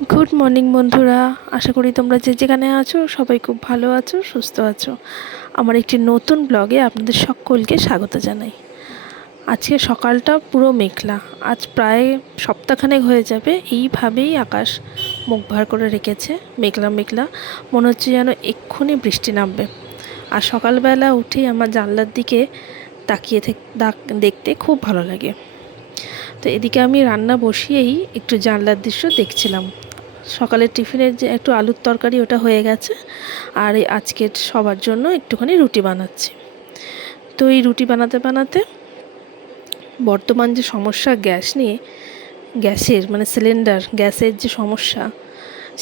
Good morning বন্ধুরা, আশা করি তোমরা যে যেখানে আছো সবাই খুব ভালো আছো, সুস্থ আছো। আমার একটি নতুন ব্লগে আপনাদের সকলকে স্বাগত জানাই। আজকে সকালটা পুরো মেঘলা, আজ প্রায় সপ্তাহখানেক হয়ে যাবে এইভাবেই আকাশ মুখ ভার করে রেখেছে, মেঘলা মেঘলা। মনে হচ্ছে যেন এক্ষুনি বৃষ্টি নামবে। আর সকালবেলা উঠেই আমার জানলার দিকে তাকিয়ে দেখতে খুব ভালো লাগে। তো এদিকে আমি রান্না বসিয়েই একটু জানলার দৃশ্য দেখছিলাম। সকালের টিফিনের যে একটু আলুর তরকারি ওটা হয়ে গেছে, আর এই আজকের সবার জন্য একটুখানি রুটি বানাচ্ছি। তো এই রুটি বানাতে বানাতে বর্তমান যে সমস্যা গ্যাস নিয়ে, গ্যাসের মানে সিলিন্ডার গ্যাসের যে সমস্যা,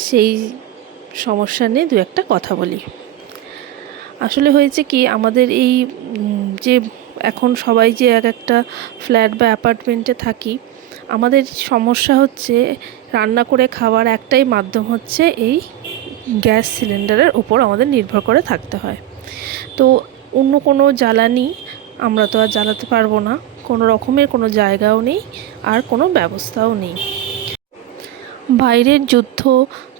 সেই সমস্যা নিয়ে দু একটা কথা বলি। আসলে হয়েছে কি, আমাদের এই যে এখন সবাই যে এক একটা ফ্ল্যাট বা অ্যাপার্টমেন্টে থাকি, আমাদের সমস্যা হচ্ছে রান্না করে খাওয়ার একটাই মাধ্যম হচ্ছে এই গ্যাস সিলিন্ডারের ওপর আমাদের নির্ভর করে থাকতে হয়। তো অন্য কোনো জ্বালানি আমরা তো আর জ্বালাতে পারবো না, কোনো রকমের কোনো জায়গাও নেই, আর কোনো ব্যবস্থাও নেই। বাইরের যুদ্ধ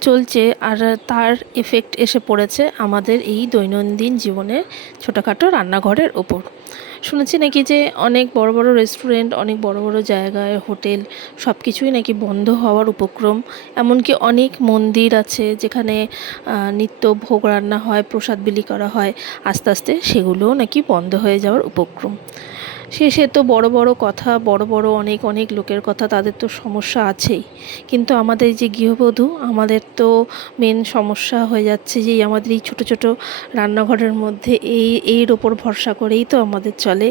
চলছে, আর তার এফেক্ট এসে পড়েছে আমাদের এই দৈনন্দিন জীবনের ছোটোখাটো রান্নাঘরের ওপর। শুনেছি নাকি যে অনেক বড় বড় রেস্টুরেন্ট, অনেক বড় বড় জায়গায় হোটেল সব কিছুই নাকি বন্ধ হওয়ার উপক্রম। এমনকি অনেক মন্দির আছে যেখানে নিত্য ভোগ রান্না হয়, প্রসাদ বিলি করা হয়, আস্তে আস্তে সেগুলোও নাকি বন্ধ হয়ে যাওয়ার উপক্রম। সে তো বড় বড় কথা, বড় বড় অনেক অনেক লোকের কথা, তাদের তো সমস্যা আছেই। কিন্তু আমাদের যে গৃহবধূ, আমাদের তো মেন সমস্যা হয়ে যাচ্ছে যে আমাদের এই ছোটো ছোটো রান্নাঘরের মধ্যে এর ওপর ভরসা করেই তো আমাদের চলে।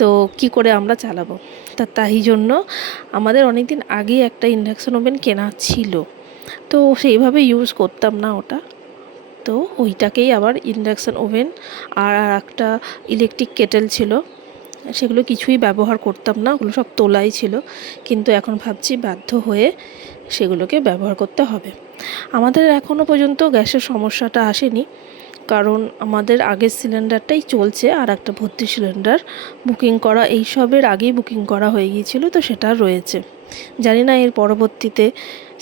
তো কি করে আমরা চালাবো? তাই জন্য আমাদের অনেক দিন আগে একটা ইন্ডাকশন ওভেন কেনা ছিল, তো সেইভাবে ইউজ করতাম না ওটা। তো ওইটাকেই আবার ইন্ডাকশন ওভেন আর একটা ইলেকট্রিক কেটেল ছিল, সেগুলো কিছুই ব্যবহার করতাম না, ওগুলো সব তোলাই ছিল। কিন্তু এখন ভাবছি বাধ্য হয়ে সেগুলোকে ব্যবহার করতে হবে। আমাদের এখনও পর্যন্ত গ্যাসের সমস্যাটা আসেনি, কারণ আমাদের আগের সিলিন্ডারটাই চলছে, আর একটা ভর্তি সিলিন্ডার বুকিং করা, এইসবের আগেই বুকিং করা হয়ে গিয়েছিল, তো সেটা রয়েছে। জানি না এর পরবর্তীতে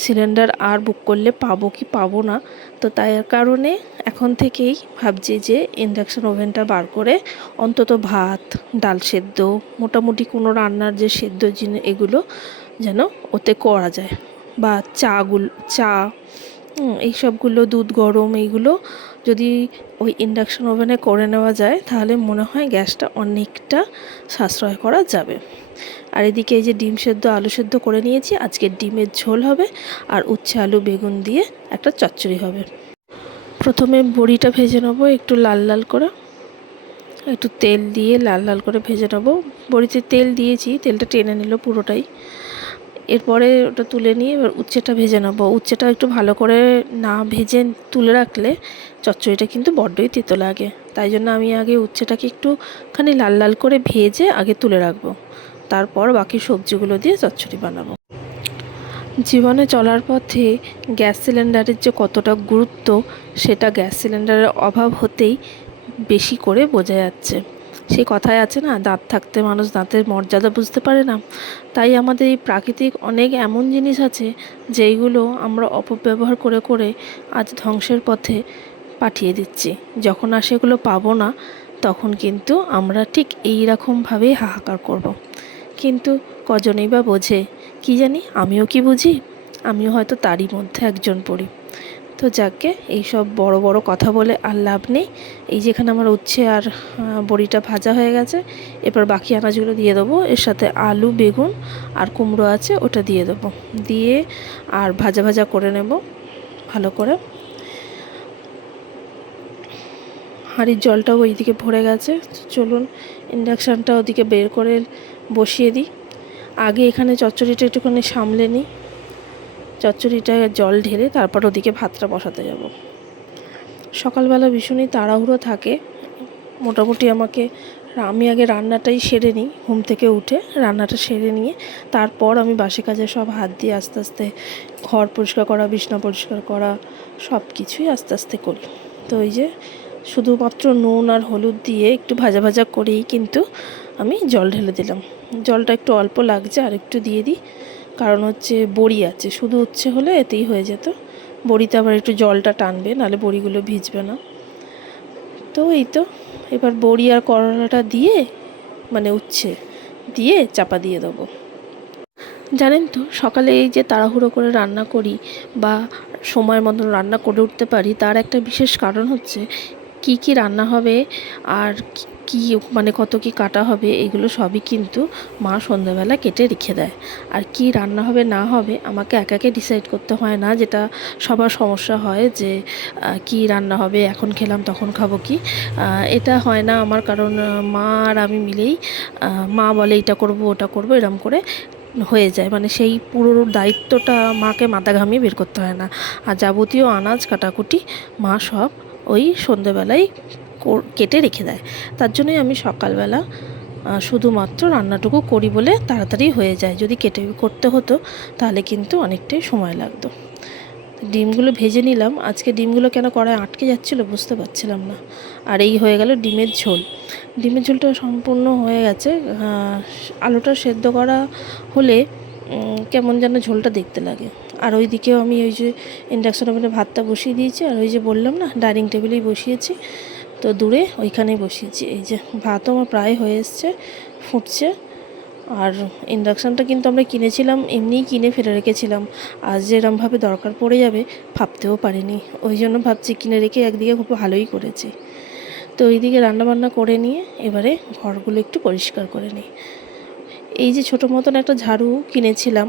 সিলিন্ডার আর বুক করলে পাবো কি পাবো না। তো তাই কারণে এখন থেকেই ভাবছি যে ইন্ডাকশান ওভেনটা বার করে অন্তত ভাত, ডাল সেদ্ধ, মোটামুটি কোনো রান্নার যে সেদ্ধ জিনিস এগুলো যেন ওতে করা যায়, বা চা এইসবগুলো, দুধ গরম, এইগুলো যদি ওই ইন্ডাকশান ওভেনে করে নেওয়া যায় তাহলে মনে হয় গ্যাসটা অনেকটা সাশ্রয় করা যাবে। আর এদিকে এই যে ডিম সেদ্ধ, আলু সেদ্ধ করে নিয়েছি, আজকে ডিমের ঝোল হবে, আর উচ্ছে আলু বেগুন দিয়ে একটা চচ্চড়ি হবে। প্রথমে বড়িটা ভেজে নেবো একটু লাল লাল করে, একটু তেল দিয়ে লাল লাল করে ভেজে নেবো। বড়িতে তেল দিয়েছি, তেলটা টেনে নিল পুরোটাই। এরপরে ওটা তুলে নিয়ে এবার উচ্ছেটা ভেজে নেবো। উচ্ছেটা একটু ভালো করে না ভেজে তুলে রাখলে চচ্চড়িটা কিন্তু বড্ডই তেতো লাগে। তাই জন্য আমি আগে উচ্ছেটাকে একটুখানি লাল লাল করে ভেজে আগে তুলে রাখবো, তারপর বাকি সবজিগুলো দিয়ে চচ্চড়ি বানাবো। জীবনে চলার পথে গ্যাস সিলিন্ডারের যে কতটা গুরুত্ব, সেটা গ্যাস সিলিন্ডারের অভাব হতেই বেশি করে বোঝা যাচ্ছে। সেই কথায় আছে না, দাঁত থাকতে মানুষ দাঁতের মর্যাদা বুঝতে পারে না। তাই আমাদের এই প্রাকৃতিক অনেক এমন জিনিস আছে যেইগুলো আমরা অপব্যবহার করে করে আজ ধ্বংসের পথে পাঠিয়ে দিচ্ছি। যখন আর সেগুলো পাবো না, তখন কিন্তু আমরা ঠিক এই রকমভাবেই হাহাকার করব। কিন্তু কজনই বা বোঝে? কি জানি, আমিও কি বুঝি? আমিও হয়তো তারই মধ্যে একজন পড়ি। তো যাকে এইসব বড় বড় কথা বলে আর লাভ নেই। এই যেখানে আমার উচ্ছে আর বড়িটা ভাজা হয়ে গেছে, এরপর বাকি আনাজগুলো দিয়ে দেবো। এর সাথে আলু, বেগুন আর কুমড়ো আছে, ওটা দিয়ে দেবো। দিয়ে আর ভাজা ভাজা করে নেব ভালো করে। হাঁড়ির জলটাও ওইদিকে ভরে গেছে, চলুন ইন্ডাকশানটা ওদিকে বের করে বসিয়ে দিই। আগে এখানে চচ্চড়িটা একটুখানি সামলে নিই, চচ্চড়িটা জল ঢেলে তারপর ওদিকে ভাতটা বসাতে যাব। সকালবেলা ভীষণই তাড়াহুড়ো থাকে, মোটামুটি আমি আগে রান্নাটাই সেরে নিই। ঘুম থেকে উঠে রান্নাটা সেরে নিয়ে তারপর আমি বাসি কাজে সব হাত দিয়ে আস্তে আস্তে ঘর পরিষ্কার করা, বিছনা পরিষ্কার করা, সব কিছুই আস্তে আস্তে করি। তো এই যে শুধুমাত্র নুন আর হলুদ দিয়ে একটু ভাজা ভাজা করেই কিন্তু আমি জল ঢেলে দিলাম। জলটা একটু অল্প লাগছে, আর একটু দিয়ে দিই, কারণ হচ্ছে বড়ি আছে, শুধু উচ্ছে হলে এতেই হয়ে যেত। বড়িতে আবার একটু জলটা টানবে, নাহলে বড়িগুলো ভিজবে না। তো এই তো এবার বড়ি আর করলাটা দিয়ে, মানে উচ্ছে দিয়ে চাপা দিয়ে দেবো। জানেন তো, সকালে এই যে তাড়াহুড়ো করে রান্না করি বা সময় মতন রান্না করে উঠতে পারি, তার একটা বিশেষ কারণ হচ্ছে কি কি রান্না হবে আর কি মানে কত কি কাটা হবে, এগুলো সবই কিন্তু মা সন্ধ্যাবেলা কেটে রেখে দেয়। আর কি রান্না হবে না হবে আমাকে একাকে ডিসাইড করতে হয় না, যেটা সবার সমস্যা হয় যে কি রান্না হবে, এখন খেলাম তখন খাবো কি, এটা হয় না আমার। কারণ মা আর আমি মিলেই, মা বলে এটা করব ওটা করব এরম করে হয়ে যায়। মানে সেই পুরো দায়িত্বটা মাকে মাথা ঘামিয়ে বের করতে হয় না। আর যাবতীয় আনাজ কাটাকুটি মা সব ওই সন্ধেবেলায় কেটে রেখে দেয়। তার জন্যই আমি সকালবেলা শুধুমাত্র রান্নাটুকু করি বলে তাড়াতাড়ি হয়ে যায়। যদি কেটে করতে হতো তাহলে কিন্তু অনেকটাই সময় লাগতো। ডিমগুলো ভেজে নিলাম। আজকে ডিমগুলো কেন কড়ায় আটকে যাচ্ছিলো বুঝতে পারছিলাম না। আর এই হয়ে গেল ডিমের ঝোল। ডিমের ঝোলটা সম্পূর্ণ হয়ে গেছে। আলুটা সেদ্ধ করা হলে কেমন যেন ঝোলটা দেখতে লাগে। আর ওই দিকেও আমি ওই যে ইন্ডাকশন ওভেনে ভাতটা বসিয়ে দিয়েছি, আর ওই যে বললাম না ডাইনিং টেবিলেই বসিয়েছি, তো দূরে ওইখানেই বসিয়েছি। এই যে ভাতও আমার প্রায় হয়ে এসছে, ফুটছে। আর ইন্ডাকশানটা কিন্তু আমরা কিনেছিলাম, এমনিই কিনে ফেলে রেখেছিলাম। আজ যে এরমভাবে দরকার পড়ে যাবে ভাবতেও পারিনি। ওই জন্য ভাবছি কিনে রেখে একদিকে খুব ভালোই করেছি। তো ওইদিকে রান্নাবান্না করে নিয়ে এবারে ঘরগুলো একটু পরিষ্কার করে নিই। এই যে ছোটো মতন একটা ঝাড়ু কিনেছিলাম,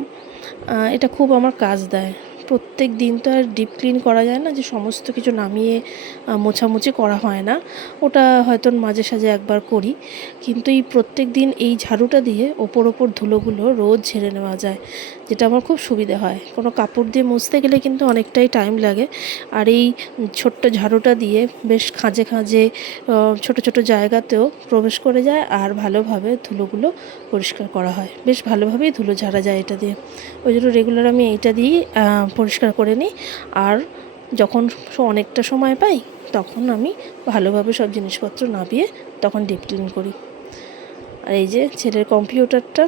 এটা খুব আমার কাজ দেয়। প্রত্যেক দিন তো আর ডিপ ক্লিন করা যায় না, যে সমস্ত কিছু নামিয়ে মোছামুছি করা হয় না। ওটা হয়তো মাঝে সাঝে একবার করি, কিন্তু এই প্রত্যেক দিন এই ঝাড়ুটা দিয়ে ওপর ধুলোগুলো রোজ ঝেড়ে নেওয়া যায়, যেটা আমার খুব সুবিধে হয়। কোনো কাপড় দিয়ে মুছতে গেলে কিন্তু অনেকটাই টাইম লাগে। আর এই ছোট্ট ঝাড়ুটা দিয়ে বেশ খাঁজে খাঁজে ছোট ছোট জায়গাতেও প্রবেশ করে যায়, আর ভালোভাবে ধুলোগুলো পরিষ্কার করা হয়। বেশ ভালোভাবেই ধুলো ঝাড়া যায় এটা দিয়ে। ওই জন্য রেগুলার আমি এইটা দিয়েই পরিষ্কার করে নিই। আর যখন অনেকটা সময় পাই তখন আমি ভালোভাবে সব জিনিসপত্র নামিয়ে তখন ডিপ ক্লিন করি। আর এই যে ছেলের কম্পিউটারটা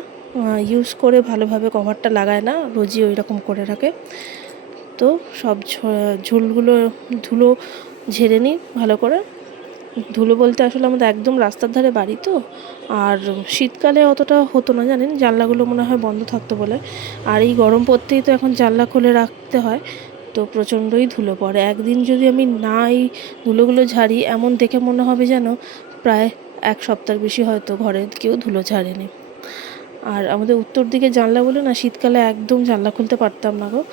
ইউজ করে ভালোভাবে কভারটা লাগায় না, রোজই ওই রকম করে রাখে। তো সব ঝুলগুলো ধুলো ঝেড়ে নিই ভালো করে। ধুলো বলতে আসলে আমাদের একদম রাস্তার ধারে বাড়ি তো, আর শীতকালে অতটা হতো না জানেন, জানলাগুলো মনে হয় বন্ধ থাকতো বলে। আর এই গরম পড়তেই তো এখন জানলা খুলে রাখতে হয়, তো প্রচণ্ডই ধুলো পড়ে। একদিন যদি আমি না এই ধুলোগুলো ঝাড়ি, এমন দেখে মনে হবে যেন প্রায় এক সপ্তাহ বেশি হয়তো ঘরে কেউ ধুলো ঝাড়েনি। আর আমাদের উত্তর দিকে জানলা বলে না, শীতকালে একদম জানলা খুলতে পারতাম না গো।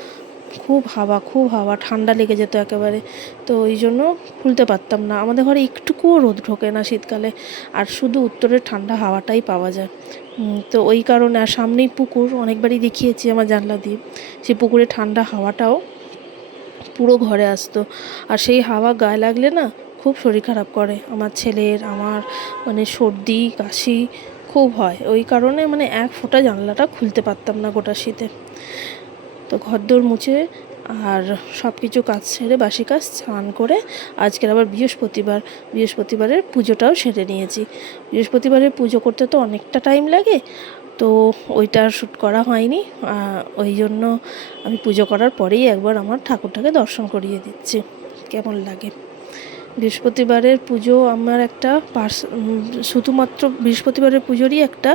খুব হাওয়া, ঠান্ডা লেগে যেত একেবারে। তো ওই জন্য খুলতে পারতাম না। আমাদের ঘরে একটুকুও রোদ ঢোকে না শীতকালে, আর শুধু উত্তরের ঠান্ডা হাওয়াটাই পাওয়া যায়। তো ওই কারণে, আর সামনেই পুকুর, অনেকবারই দেখিয়েছি আমার জানলা দিয়ে, সেই পুকুরে ঠান্ডা হাওয়াটাও পুরো ঘরে আসতো। আর সেই হাওয়া গায়ে লাগলে না খুব শরীর খারাপ করে আমার ছেলের, আমার, মানে সর্দি কাশি খুব হয়। ওই কারণে মানে এক ফোঁটা জানলাটা খুলতে পারতাম না গোটা শীতে। তো ঘরদোর মুছে আর সব কিছু কাজ সেরে, বাসি কাজ স্নান করে, আজকের আবার বৃহস্পতিবারের পুজোটাও সেরে নিয়েছি। বৃহস্পতিবারের পুজো করতে তো অনেকটা টাইম লাগে, তো ওইটা আর শ্যুট করা হয়নি। ওই জন্য আমি পুজো করার পরেই একবার আমার ঠাকুরটাকে দর্শন করিয়ে দিচ্ছি কেমন লাগে। বৃহস্পতিবারের পুজো আমার একটা শুধুমাত্র বৃহস্পতিবারের পুজোরই একটা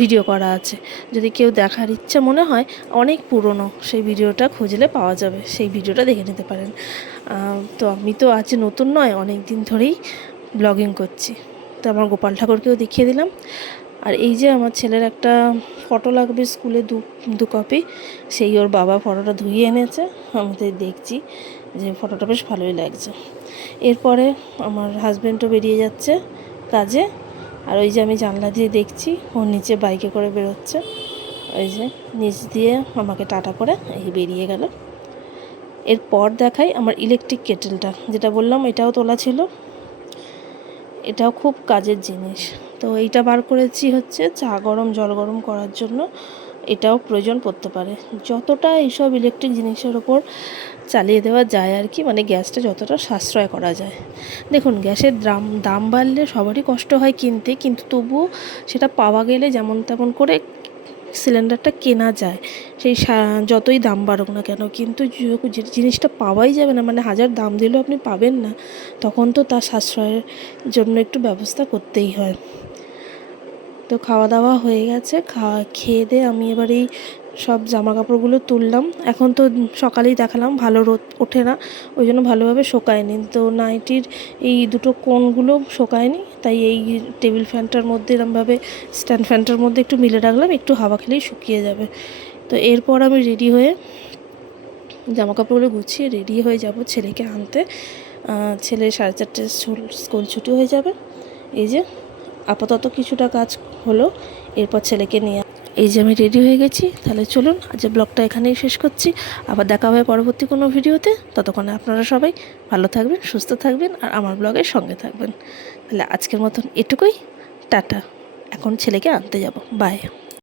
ভিডিও করা আছে, যদি কেউ দেখার ইচ্ছা মনে হয়, অনেক পুরনো, সেই ভিডিওটা খুঁজলে পাওয়া যাবে, সেই ভিডিওটা দেখে নিতে পারেন। তো আমি তো আজ নতুন নয়, অনেক দিন ধরেই ব্লগিং করছি, তো আমার গোপাল ঠাকুরকেও দেখিয়ে দিলাম। আর এই যে আমার ছেলের একটা ফটো লাগবে স্কুলে, দু কপি, সেই ওর বাবা ফটোটা ধুইয়ে এনেছে, আমাদের দেখছি যে ফটোটা বেশ ভালোই লাগছে। এরপরে আমার হাজব্যান্ডও বেরিয়ে যাচ্ছে কাজে, আর ওই যে আমি জানলা দিয়ে দেখছি ও নিচে বাইকে করে বেরোচ্ছে, ওই যে নিচ দিয়ে আমাকে টাটা করে এই বেরিয়ে গেল। এরপর দেখাই আমার ইলেকট্রিক কেটেলটা, যেটা বললাম এটাও তোলা ছিল, এটাও খুব কাজের জিনিস। তো এইটা বার করেছি হচ্ছে জল গরম করার জন্য, এটাও প্রয়োজন পড়তে পারে। যতটা এইসব ইলেকট্রিক জিনিসের ওপর চালিয়ে দেওয়া যায় আর কি, মানে গ্যাসটা যতটা সাশ্রয় করা যায়। দেখুন, গ্যাসের দাম বাড়লে সবারই কষ্ট হয় কিনতে, কিন্তু তবুও সেটা পাওয়া গেলে যেমন তেমন করে সিলিন্ডারটা কেনা যায়, সেই যতই দাম বাড়ুক না কেন, কিন্তু যে জিনিসটা পাওয়াই যাবে না, মানে হাজার দাম দিলেও আপনি পাবেন না, তখন তো তার সাশ্রয়ের জন্য একটু ব্যবস্থা করতেই হয়। তো খাওয়া দাওয়া হয়ে গেছে, খেয়ে দিয়ে আমি এবার এই সব জামা কাপড়গুলো তুললাম। এখন তো সকালেই দেখালাম ভালো রোদ ওঠে না, ওই জন্য ভালোভাবে শোকায়নি। তো নাইটির এই দুটো কোণগুলো শোকায়নি, তাই এই টেবিল ফ্যানটার মধ্যে এরমভাবে স্ট্যান্ড ফ্যানটার মধ্যে একটু মিলে রাখলাম, একটু হাওয়া খেলেই শুকিয়ে যাবে। তো এরপর আমি রেডি হয়ে জামা কাপড়গুলো গুছিয়ে রেডি হয়ে যাব ছেলেকে আনতে। ছেলে 4:30 স্কুল ছুটি হয়ে যাবে। এই যে আপাতত কিছুটা কাজ হলো, এরপর ছেলেকে নিয়ে এই যে আমি রেডি হয়ে গেছি। তাহলে চলুন আজ ব্লগটা এখানেই শেষ করছি, আবার দেখা হবে পরবর্তী কোনো ভিডিওতে। ততক্ষণে আপনারা সবাই ভালো থাকবেন, সুস্থ থাকবেন, আর আমার ব্লগের সঙ্গে থাকবেন। তাহলে আজকের মতন এটুকুই, টাটা। এখন ছেলেকে আনতে যাব, বাই।